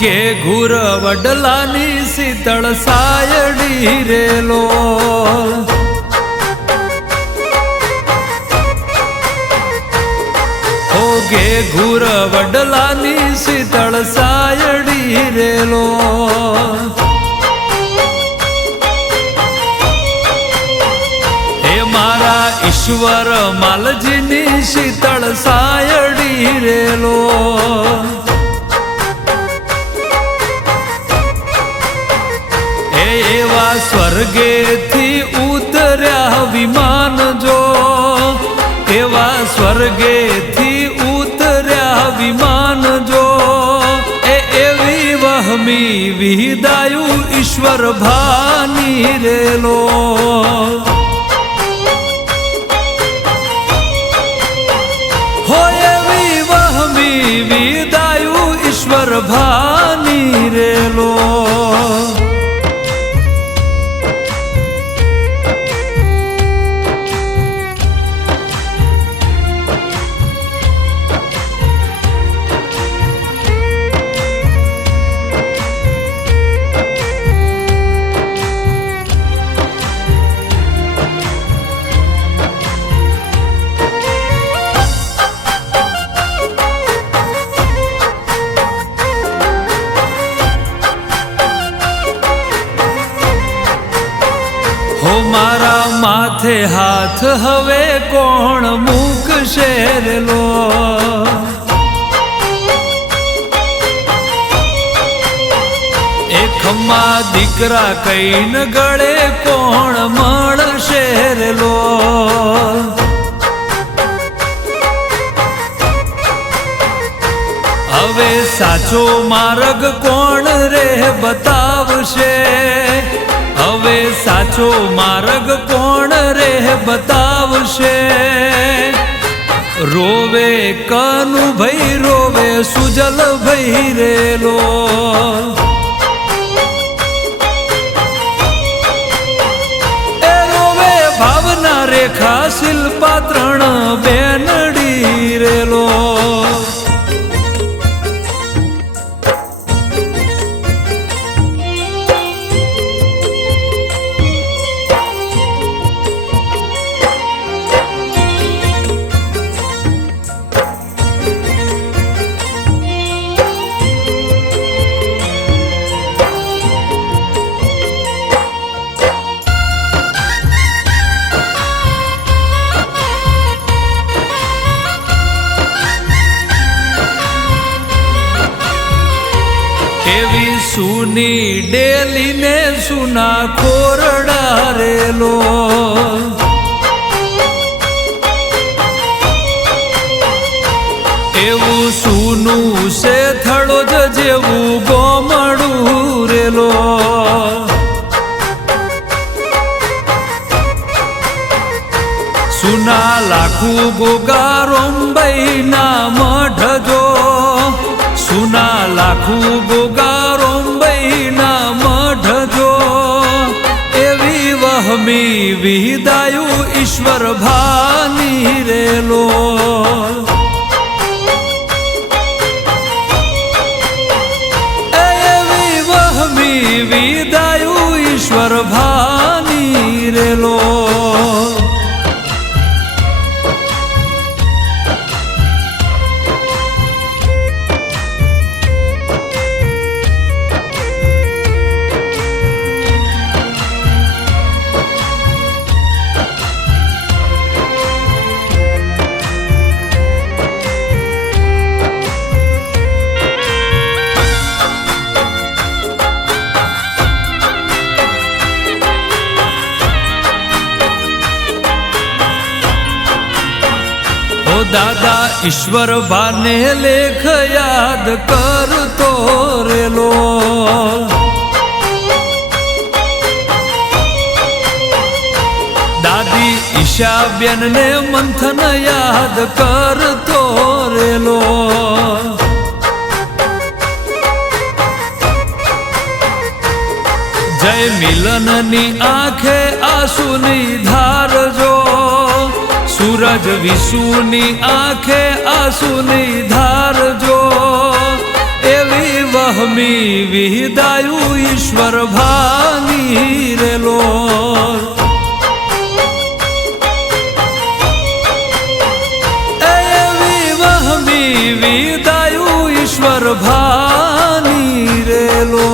ઘે ઘુર વડલાની શીતળ સાયડી રેલો. ઓ ઘે ઘુર વડલાની શીતળ સાયડી રેલો. હે મારા ઈશ્વર માલજીની શીતળ સાયડી રેલો. એવા સ્વર્ગેથી ઉતર્યા વિમાન જો. એવા સ્વર્ગેથી ઉતર્યા વિમાન જો. એ એવી વહમી વિદાયુ ઈશ્વર ભાની રેલો. હોય એવી વહમી વિદાયુ ઈશ્વર ભાની રેલો. મારા માથે હાથ, હવે કોણ મૂકશે રેલો? ખમ્મા દીકરા કઈન ગળે કોણ મળશે રેલો? હવે સાચો માર્ગ કોણ રે બતાવશે? હવે સાચો માર્ગ કોણ રે બતાવશે? રોવે કનુ ભઈ, રોવે સુજલ ભઈ રેલો એ રોવે ભાવના રેખા શિલ્પા ત્રણ બેનડી સુની ડેલીને સુના રેલો. એવું સુનું છે થડો જ જેવું ગોમડું રેલો. સુના લાખું ગોગારોંબઈ ના મઢ જો સુના લાખું ગોગારોંબઈ વિદાયુ ઈશ્વર ભાની રેલો દાદા, ઈશ્વર બાને લેખ યાદ કરતો રેલો દાદી ઈશાબેન ને મંથન યાદ કરતો રેલો જય મિલનની આંખે આંસુની ધાર જો. સૂરજ વિશુની આંખે આંસુની ધાર જો. એવી વહમી વિદાયું ઈશ્વર ભાની રેલો એવી વહમી વિદાયું ઈશ્વર ભાની રેલો